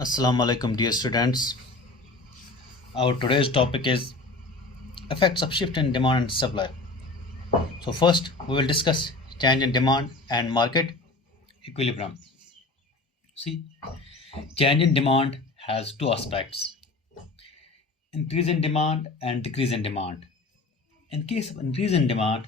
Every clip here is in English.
Assalamu alaikum, dear students. Our today's topic is effects of shift in demand and supply. So, first, we will discuss change in demand and market equilibrium. See, change in demand has two aspects: increase in demand and decrease in demand. In case of increase in demand,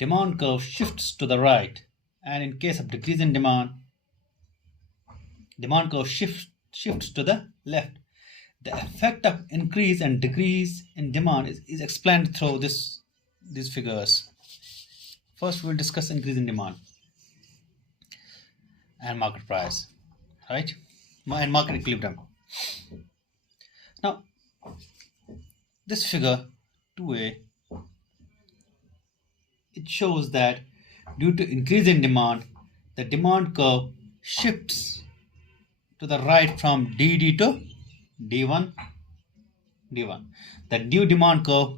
demand curve shifts to the right, and in case of decrease in demand, demand curve shifts to the left. The effect of increase and decrease in demand is explained through these figures. First, we'll discuss increase in demand and market price, right? And market equilibrium. Now, this figure 2a, it shows that due to increase in demand, the demand curve shifts to the right from DD to D1, D1. The new demand curve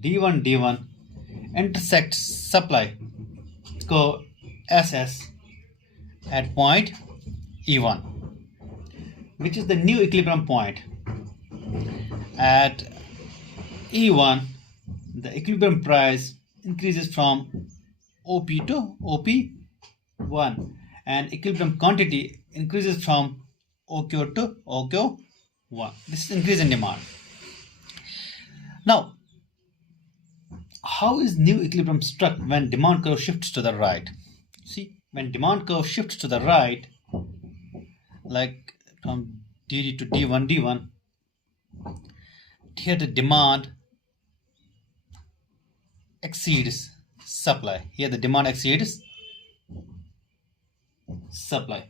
D1, D1 intersects supply curve SS at point E1, which is the new equilibrium point. At E1, the equilibrium price increases from OP to OP1, and equilibrium quantity increases from OQ to OQ1. This is increase in demand. Now, how is new equilibrium struck when demand curve shifts to the right? See, when demand curve shifts to the right, like from DD to D1, D1, here the demand exceeds supply. Here the demand exceeds supply,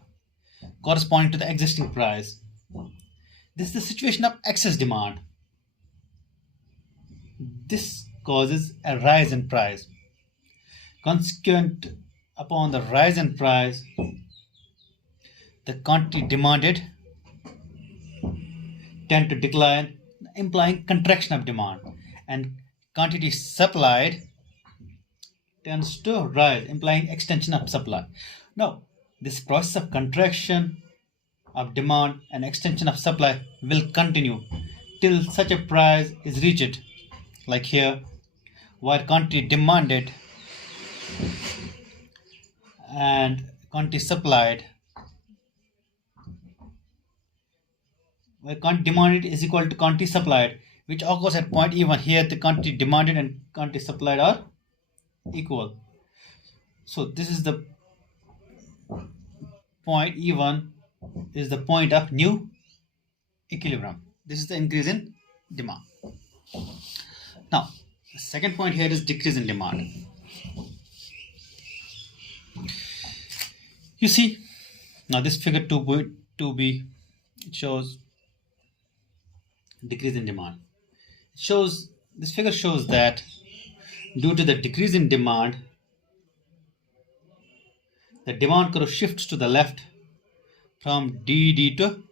corresponding to the existing price. This is the situation of excess demand. This causes a rise in price. Consequent upon the rise in price, the quantity demanded tend to decline, implying contraction of demand, and quantity supplied tends to rise, implying extension of supply. Now, this process of contraction of demand and extension of supply will continue till such a price is reached, like here, where quantity demanded and quantity supplied, where quantity demanded is equal to quantity supplied, which occurs at point E1. Here the quantity demanded and quantity supplied are equal. So this is the point E1 is the point of new equilibrium. This is the increase in demand. Now, the second point here is decrease in demand. You see, now this figure 2b, it shows decrease in demand. This figure shows that due to the decrease in demand, the demand curve shifts to the left from DD to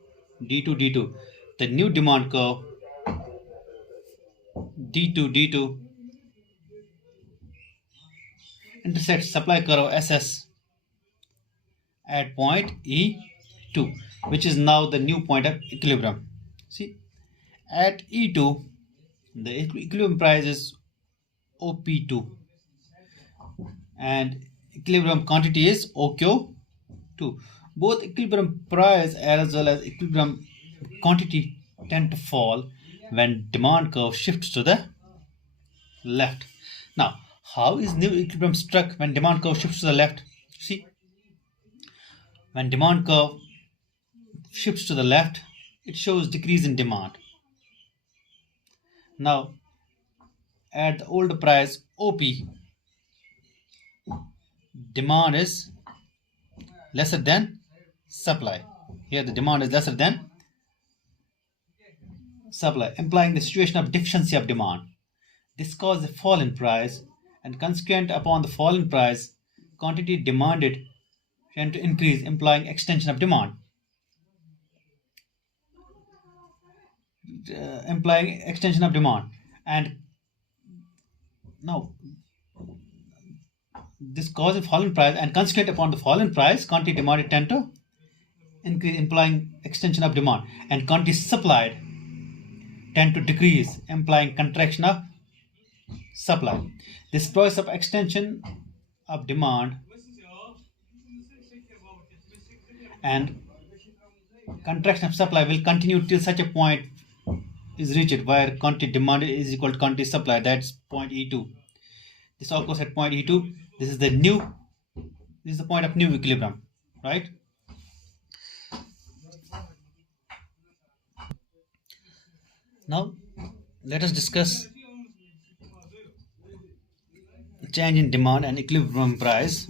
D2, D2. The new demand curve D2, D2 intersects supply curve SS at point E2, which is now the new point of equilibrium. See, at E2, the equilibrium price is OP2 and equilibrium quantity is OQ2. Both equilibrium price as well as equilibrium quantity tend to fall when demand curve shifts to the left. Now, how is new equilibrium struck when demand curve shifts to the left? See, when demand curve shifts to the left, it shows decrease in demand. Now, at the old price OP, demand is lesser than supply. Here the demand is lesser than supply, implying the situation of deficiency of demand. This causes a fall in price, and consequent upon the fall in price, quantity demanded tend to increase, implying extension of demand. Implying extension of demand. And now this causes fall in price, and consequent upon the fall in price, quantity demanded tend to increase implying extension of demand, and quantities supplied tend to decrease, implying contraction of supply. This process of extension of demand and contraction of supply will continue till such a point is reached where quantity demand is equal to quantity supply. That's point E2. This occurs at point E2. This is the point of new equilibrium, right? Now let us discuss change in demand and equilibrium price,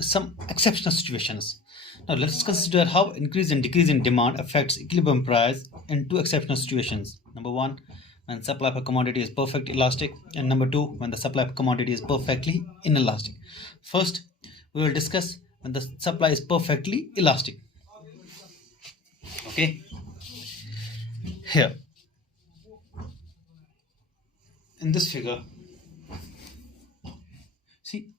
some exceptional situations. Now let's consider how increase and decrease in demand affects equilibrium price in two exceptional situations. Number one, when supply of a commodity is perfectly elastic, and number two, when the supply of a commodity is perfectly inelastic. First, we will discuss when the supply is perfectly elastic. Okay, here in this figure, see,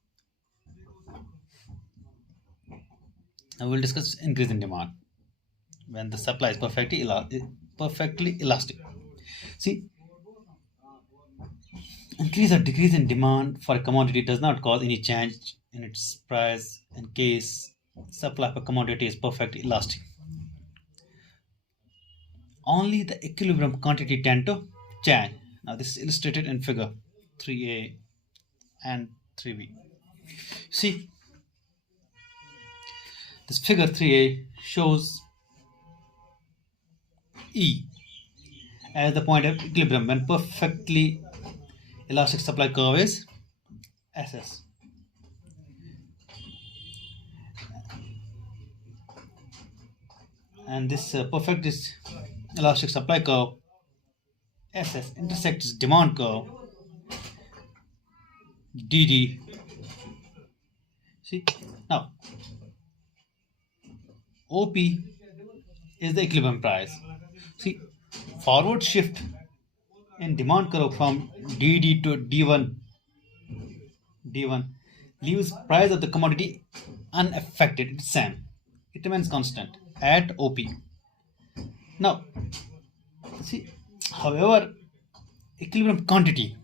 now we will discuss increase in demand when the supply is perfectly elastic. See, increase or decrease in demand for a commodity does not cause any change in its price in case supply of a commodity is perfectly elastic. Only the equilibrium quantity tend to change. Now this is illustrated in figure 3a and 3b. See, this figure 3a shows E as the point of equilibrium when perfectly elastic supply curve is SS. And this perfect elastic supply curve SS intersects demand curve DD. See, now OP is the equilibrium price. See, forward shift in demand curve from DD to D1 leaves price of the commodity unaffected. It's same. It remains constant at OP. Now, see, however, equilibrium quantity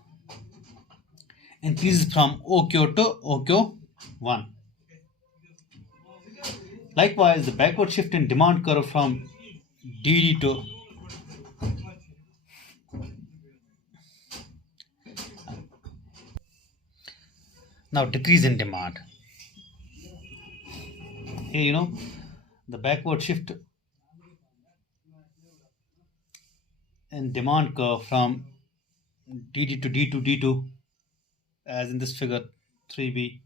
increases from OQ to OQ1. Likewise, the backward shift in demand curve from DD to now decrease in demand. Here, the backward shift in demand curve from DD to D2, as in this figure 3b,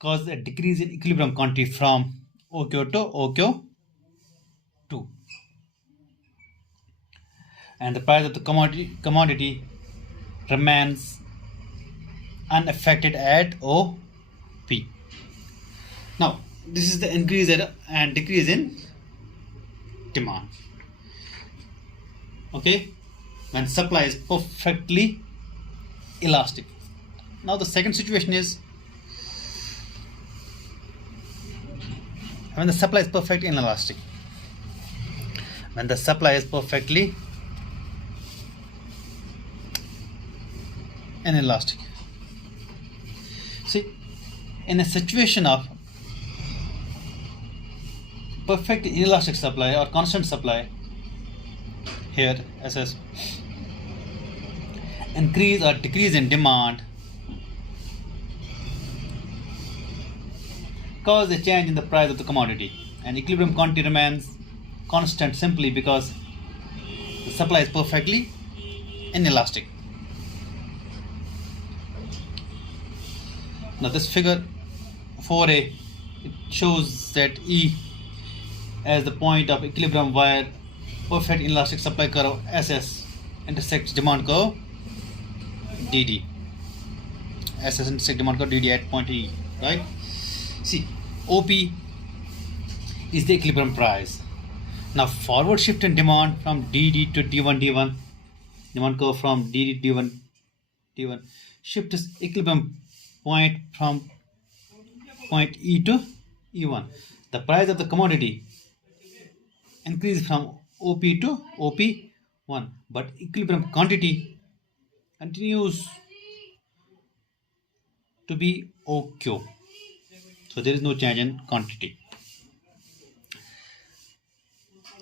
cause a decrease in equilibrium quantity from OQ to OQ2, and the price of the commodity remains unaffected at OP. Now this is the increase and decrease in demand. Okay, when supply is perfectly elastic. Now the second situation is when the supply is perfectly inelastic. When the supply is perfectly inelastic. See, in a situation of perfect inelastic supply or constant supply, here SS, increase or decrease in demand cause a change in the price of the commodity, and equilibrium quantity remains constant simply because the supply is perfectly inelastic. Now this figure 4a, it shows that E as the point of equilibrium where perfect inelastic supply curve SS intersects demand curve DD. SS intersects demand curve DD at point E, right? See, OP is the equilibrium price. Now forward shift in demand from DD to D1, demand curve from DD to D1 shift is equilibrium point from point E to E1. The price of the commodity increase from OP to OP1, but equilibrium quantity continues to be OQ. So there is no change in quantity.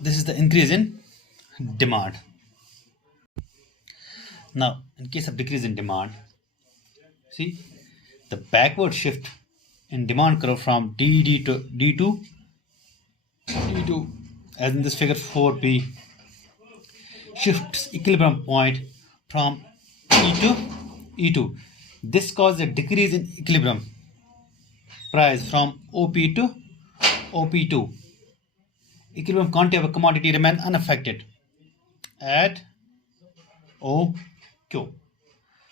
This is the increase in demand. Now, in case of decrease in demand, see the backward shift in demand curve from DD to D2, as in this figure 4b, shifts equilibrium point from E to E2. This causes a decrease in equilibrium price from OP to OP2. Equilibrium quantity of a commodity remain unaffected at OQ.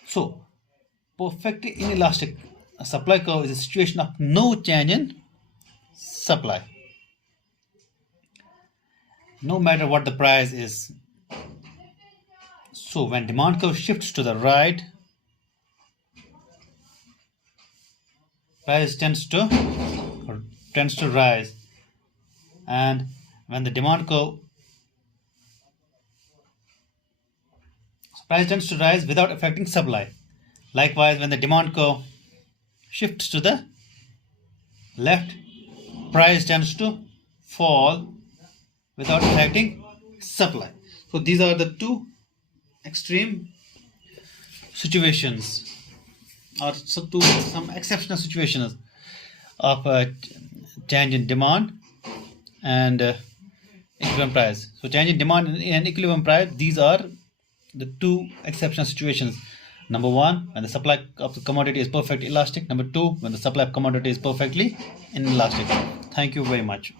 So, perfectly inelastic supply curve is a situation of no change in supply. No matter what the price is. So, when demand curve shifts to the right, price tends to rise, and when the demand curve price tends to rise without affecting supply. Likewise, when the demand curve shifts to the left, price tends to fall without affecting supply. So these are the two extreme situations, or some exceptional situations of change in demand and equilibrium price. So change in demand and equilibrium price, these are the two exceptional situations. Number one, when the supply of the commodity is perfectly elastic. Number two, when the supply of commodity is perfectly inelastic. Thank you very much.